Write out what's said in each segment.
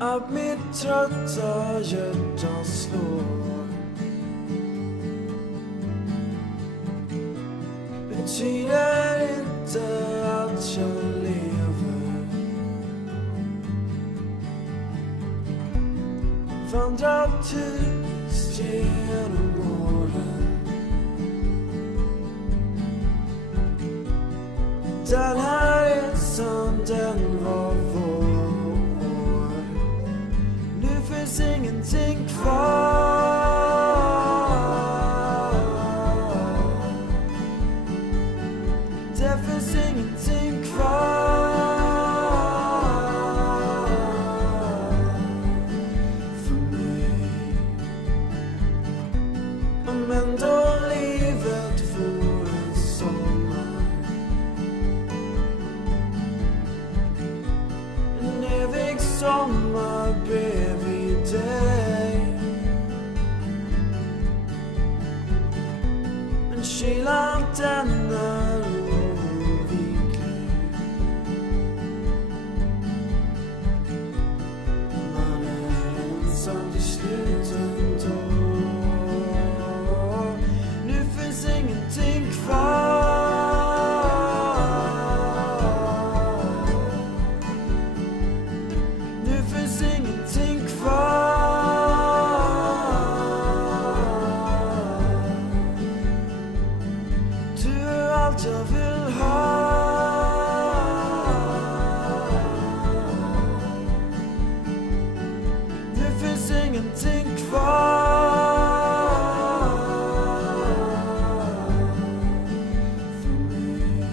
att mitt trötta hjärta slår. Betyder inte att jag lever. Vandrar tyst genom åren. Den här resan, den var vår. Nu finns ingenting kvar. Det finns ingenting kvar för mig. Men då livet får en sommar, en evig sommar bredvid dig. Men kylan den är oviklig. Man är ensam till slut ändå. Nu finns ingenting kvar. Nu finns ingenting kvar. Du är allt jag vill ha. Nu finns ingenting kvar för mig.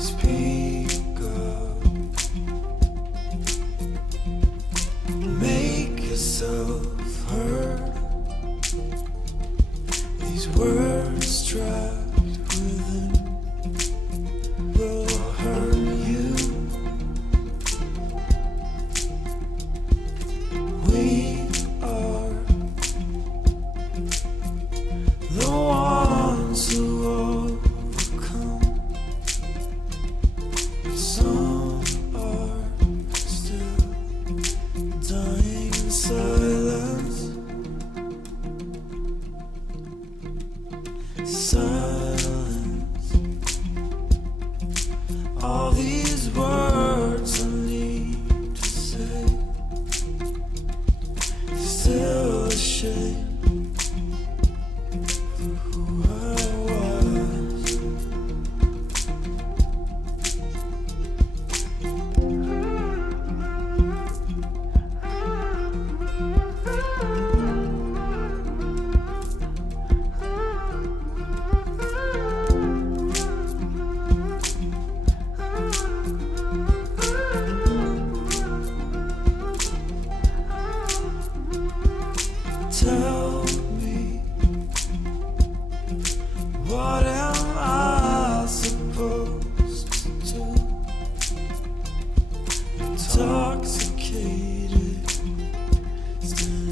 Speak up. Make yourself heard. These words trapped within will hurt you. We are the ones who overcome. Some are still dying in silence. Silence. All these words I need to say. Still ashamed for who I was. Tell me, what am I supposed to do? Intoxicated, standing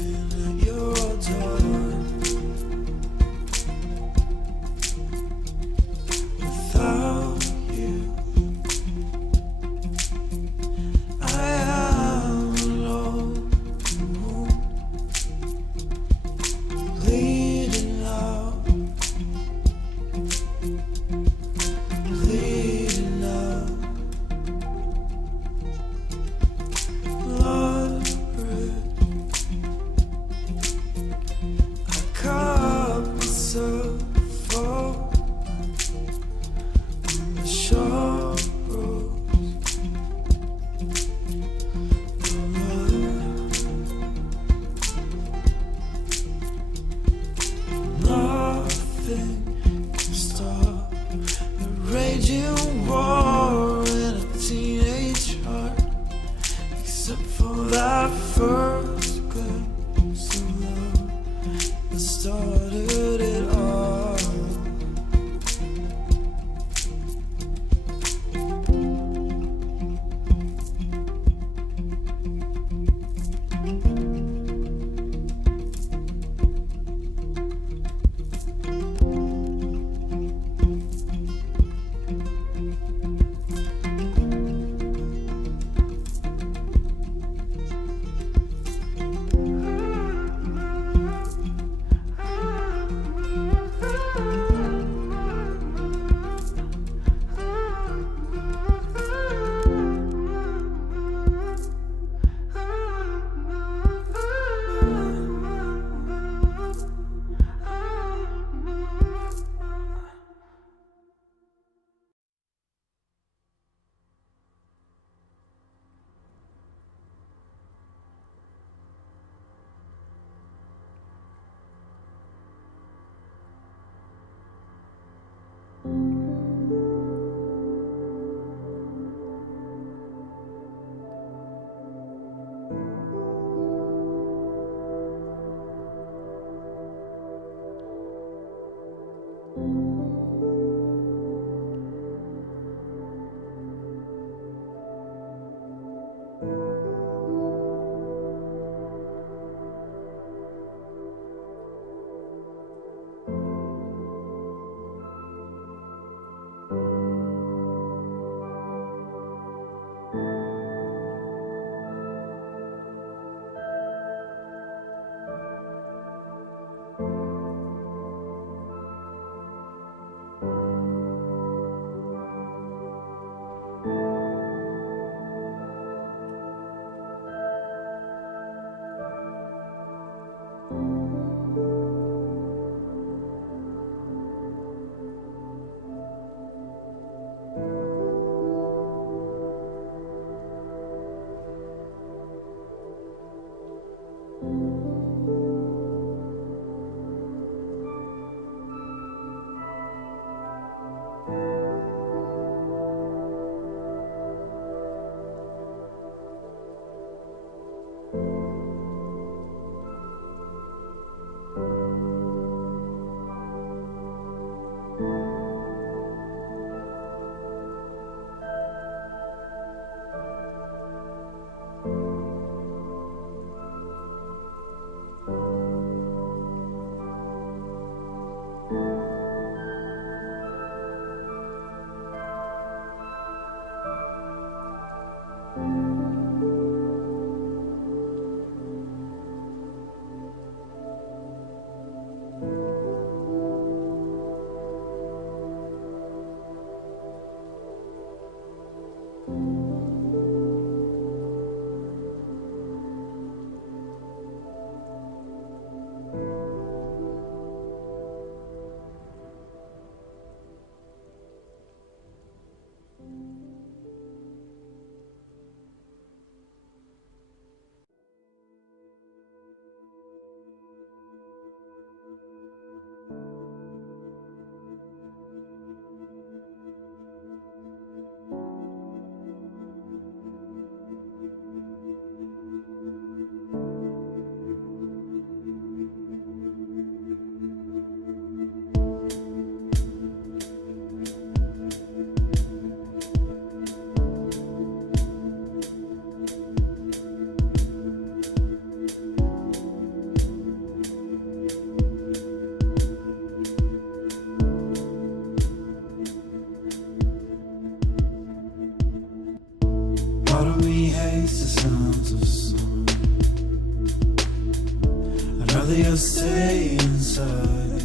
rather stay inside.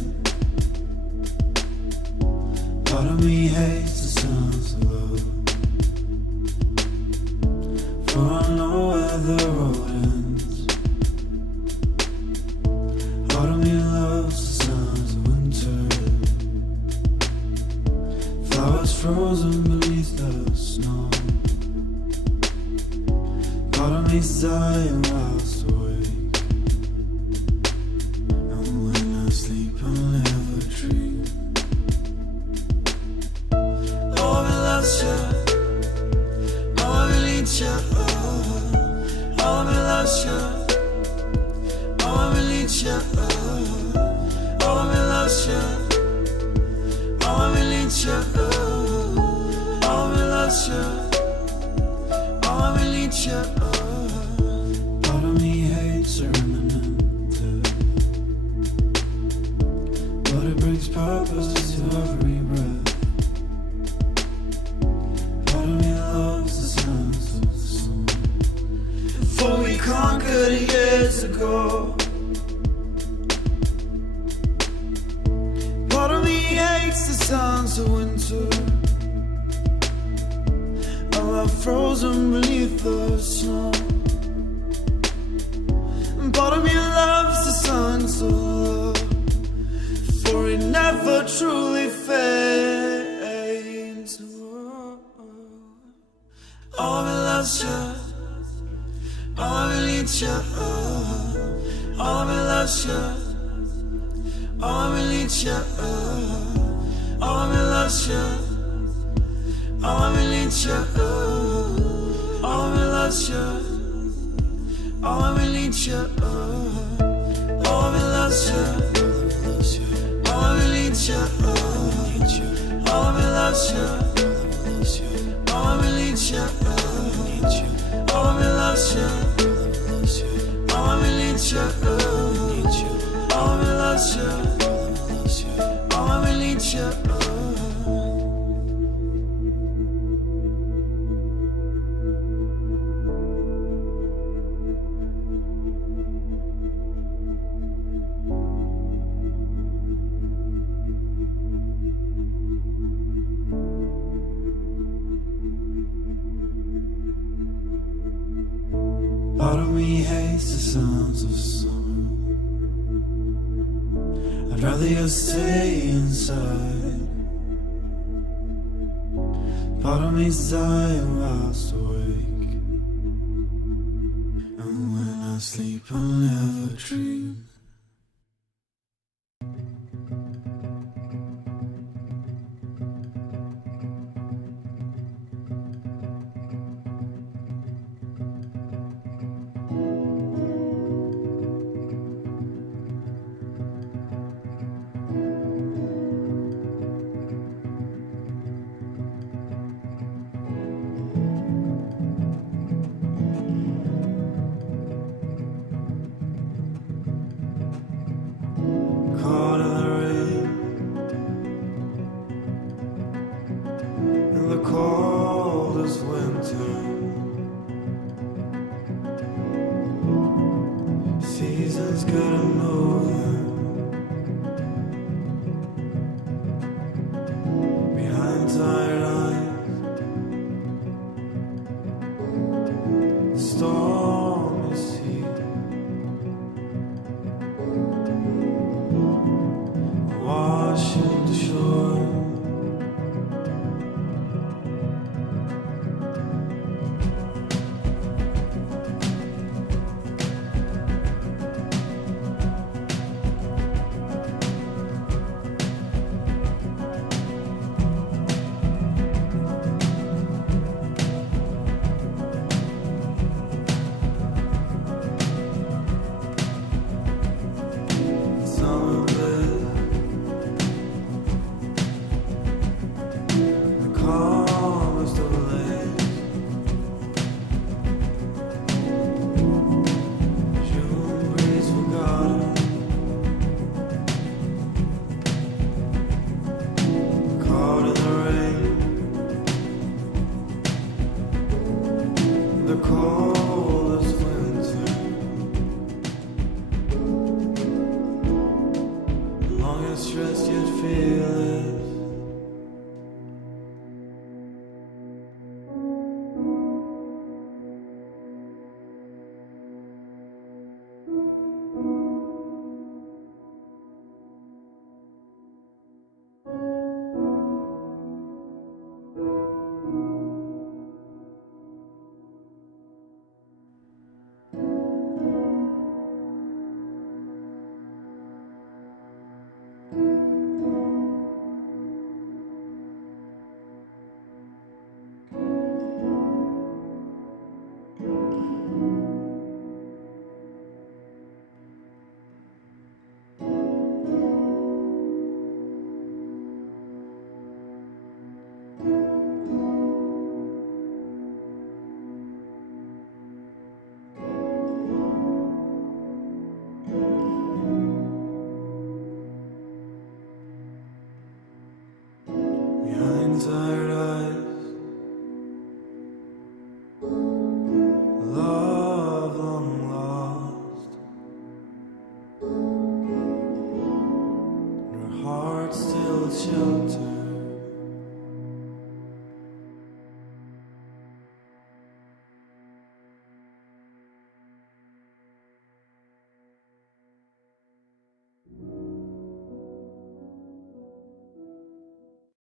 Part of me hates the sounds of love, for I know where the road ends. Part of me loves the sounds of winter, flowers frozen beneath the snow. Part of me's dying whilst awake, and when I sleep I'll never dream. Oh, I loves you, oh, I need you, oh, I loves you, oh, I need you, oh, I loves you, oh, I need you, oh, I loves you, oh, I need you. Part of me hates a remnant, but it brings purpose to every breath. Part of me loves the sounds of the sun, for we conquered years ago. Part of me hates the sounds of winter, I love frozen beneath the snow. Part of me loves the songs of love, for it never truly fades. Oh, I loves you, oh, I need you, oh, I loves you, oh, I need you, oh, Oh, I lost you. Oh, I need you. Oh, I lost you. Oh, I need you. Oh, I lost you. Oh, I need you. Oh, I lost you. Oh, I need you. Oh, I lost you. Oh, I need you. Oh, I lost you. Oh, I need you. Part of me hates the sounds of summer. I'd rather you stay inside. Part of me's dying whilst awake, and when I sleep I'll never dream. Caught in the rain, in the coldest winter. Seasons couldn't move them. Behind tired eyes, the storm is here. Washing the shore. Summer bliss. The calmest of lakes. June breeze forgotten. Caught in the rain. The coldest winter. Longest stress yet fearless. Behind tired eyes, love long lost, and her heart still sheltered.